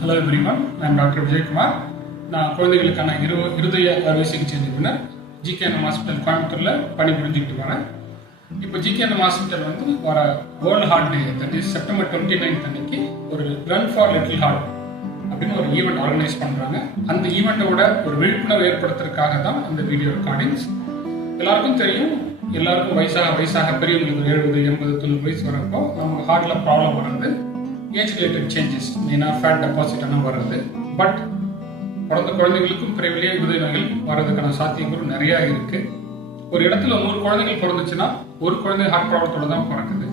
Hello everyone, நான் doctor Vijayakumar. நான் குழந்தைகளுக்கான இருதய அறுவை சிகிச்சை நிபுணர் ஜிகேஎன்எம் ஹாஸ்பிட்டல் கோயம்புத்தூரில் பணிபுரிஞ்சுக்கிட்டு வரேன். இப்போ ஜிகேஎன்எம் ஹாஸ்பிட்டல் வந்து வர world heart day, that is September 29 அன்னைக்கு ஒரு ரன் ஃபார் லிட்டில் ஹார்ட் அப்படின்னு ஒரு ஈவெண்ட் ஆர்கனைஸ் பண்ணுறாங்க. அந்த ஈவெண்ட்டோட ஒரு விழிப்புணர்வு ஏற்படுத்துறதுக்காக தான் இந்த வீடியோ ரெக்கார்டிங்ஸ். எல்லாருக்கும் தெரியும், எல்லாருக்கும் வயசாக பெரியவங்களுக்கு 70, 80, 90 வயசு வரப்போ நம்ம ஹார்ட்டில் ப்ராப்ளம் வர்றது, ஏஜ் ரிலேட்டட் சேஞ்சஸ், மெயினாக ஃபேட் டெபாசிட் எல்லாம் வர்றது. பட் பிறந்த குழந்தைகளுக்கும் பிறவிலேயே இருதய நோய்கள் வர்றதுக்கான சாத்தியங்களும் நிறையா இருக்கு. ஒரு இடத்துல 100 குழந்தைகள் பிறந்துச்சுன்னா ஒரு குழந்தை ஹார்ட் ப்ராப்ளத்தோட தான் பிறக்குது.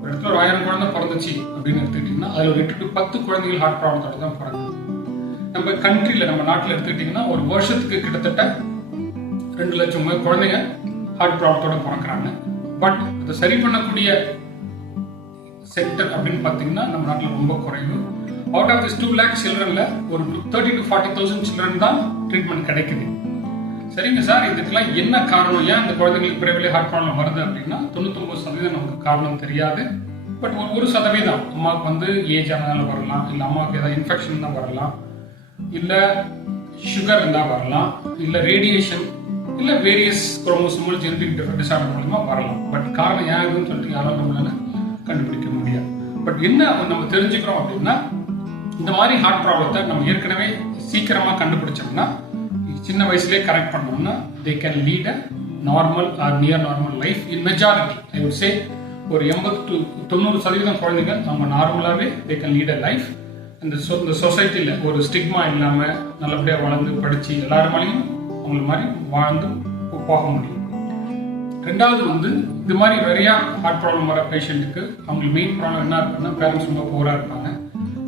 ஒரு இடத்துல ஒரு 1000 குழந்தை பிறந்துச்சு அப்படின்னு எடுத்துக்கிட்டிங்கன்னா அதில் ஒரு 8 to 10 குழந்தைகள் ஹார்ட் ப்ராப்ளத்தோட தான் பிறக்குது. நம்ம கண்ட்ரியில், நம்ம நாட்டில் எடுத்துக்கிட்டிங்கன்னா ஒரு வருஷத்துக்கு கிட்டத்தட்ட 2 லட்சம் குழந்தைங்க ஹார்ட் ப்ராப்ளத்தோட பிறக்கிறாங்க. பட் அதை சரி பண்ணக்கூடிய செக்டர் அப்படின்னு பார்த்தீங்கன்னா நம்ம நாட்டில் ரொம்ப குறைவு. அவுட் ஆஃப் திஸ் 2 lakh சில்ட்ரன்ல ஒரு 30,000 to 40,000 சில்ட்ரன் தான் ட்ரீட்மெண்ட் கிடைக்குது. சரிங்க சார், இதுக்கெல்லாம் என்ன காரணம்? ஏன் இந்த குழந்தைங்களுக்கு பிறவிலே ஹார்ட் ப்ராப்ளம் வருது அப்படின்னா 99% நமக்கு காரணம் தெரியாது. பட் ஒரு 1% அம்மாவுக்கு வந்து ஏஜ் ஆனதால வரலாம், இல்லை அம்மாவுக்கு ஏதாவது இன்ஃபெக்ஷன் தான் வரலாம், இல்லை சுகர் இருந்தால் வரலாம், இல்லை ரேடியேஷன், இல்லை வேரியஸ் குரோமோசோமல் ஜெனடிக் டிசார்டர் மூலமா வரலாம். பட் காரணம் ஏன் இதுன்னு சொல்லிட்டு யாரும் நம்மளால கண்டுபிடிக்க முடியாது. பட் என்ன நம்ம தெரிஞ்சுக்கிறோம் அப்படின்னா, இந்த மாதிரி ஹார்ட் ப்ராப்ளத்தை நம்ம ஏற்கனவே சீக்கிரமா கண்டுபிடிச்சோம்னா, சின்ன வயசுலேயே கரெக்ட் பண்ணோம்னா, they can lead a normal or near normal life in majority. I would say ஒரு 80 to 90% குழந்தைங்க நம்ம நார்மலாகவே they can lead a life. இந்த சொசைட்டியில் ஒரு ஸ்டிக்மா இல்லாமல் நல்லபடியாக வளர்ந்து படித்து எல்லாருமாலையும் அவங்கள மாதிரி வாழ்ந்து போக முடியும். ரெண்டாவது வந்து இது மாதிரி நிறையா ஹார்ட் ப்ராப்ளம் வர பேஷண்ட்டுக்கு அவங்களுக்கு மெயின் ப்ராப்ளம் என்ன இருக்குன்னா, பேரண்ட்ஸ் ரொம்ப போராக இருப்பாங்க,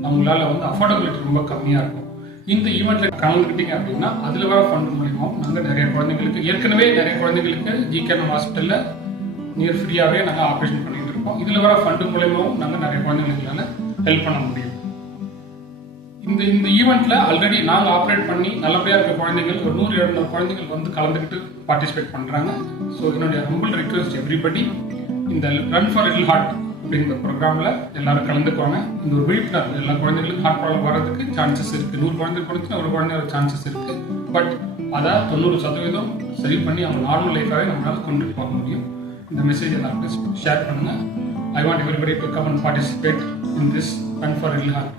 அவங்களால வந்து அஃபோர்டபிலிட்டி ரொம்ப கம்மியாக இருக்கும். இந்த ஈவெண்ட்டில் கலந்துக்கிட்டீங்க அப்படின்னா அதில் வர ஃபண்ட் மூலியமாக நாங்கள் நிறைய குழந்தைங்களுக்கு, ஏற்கனவே நிறைய குழந்தைங்களுக்கு ஜிகேஎன்எம் ஹாஸ்பிட்டலில் நியர் ஃப்ரீயாகவே நாங்கள் ஆப்ரேஷன் பண்ணிட்டு இருக்கோம். இதில் வர ஃபண்டு மூலியமாகவும் நாங்கள் நிறைய குழந்தைங்களுக்கான ஹெல்ப் பண்ண முடியும். இந்த ஈவெண்ட்ல ஆல்ரெடி நாங்கள் ஆப்ரேட் பண்ணி நல்லபடியாக இருக்க குழந்தைகள் ஒரு 100-200 குழந்தைகள் வந்து கலந்துக்கிட்டு பார்ட்டிசிபேட் பண்ணுறாங்க. ஸோ என்னுடைய ஹம்பிள் ரிக்வெஸ்ட் எவ்ரிபடி, இந்த ரன் ஃபார் லிட்டில் ஹார்ட் அப்படிங்கிற ப்ரோக்ராமில் எல்லாரும் கலந்துக்குவாங்க. இந்த ஒரு விழிப்புணர்வு, எல்லா குழந்தைகளுக்கும் ஹார்ட் ப்ராப்ளம் வர்றதுக்கு சான்சஸ் இருக்குது. 100 குழந்தை பிறந்துச்சுன்னா ஒரு குழந்தை சான்சஸ் இருக்குது. பட் அதை 90% சரி பண்ணி அவங்க நார்மல் லைஃபாகவே நம்மளால் கொண்டு போக முடியும். இந்த மெசேஜ் எல்லாருக்கும் ஷேர் பண்ணுங்கள். I want everybody to come and participate in this run for little heart.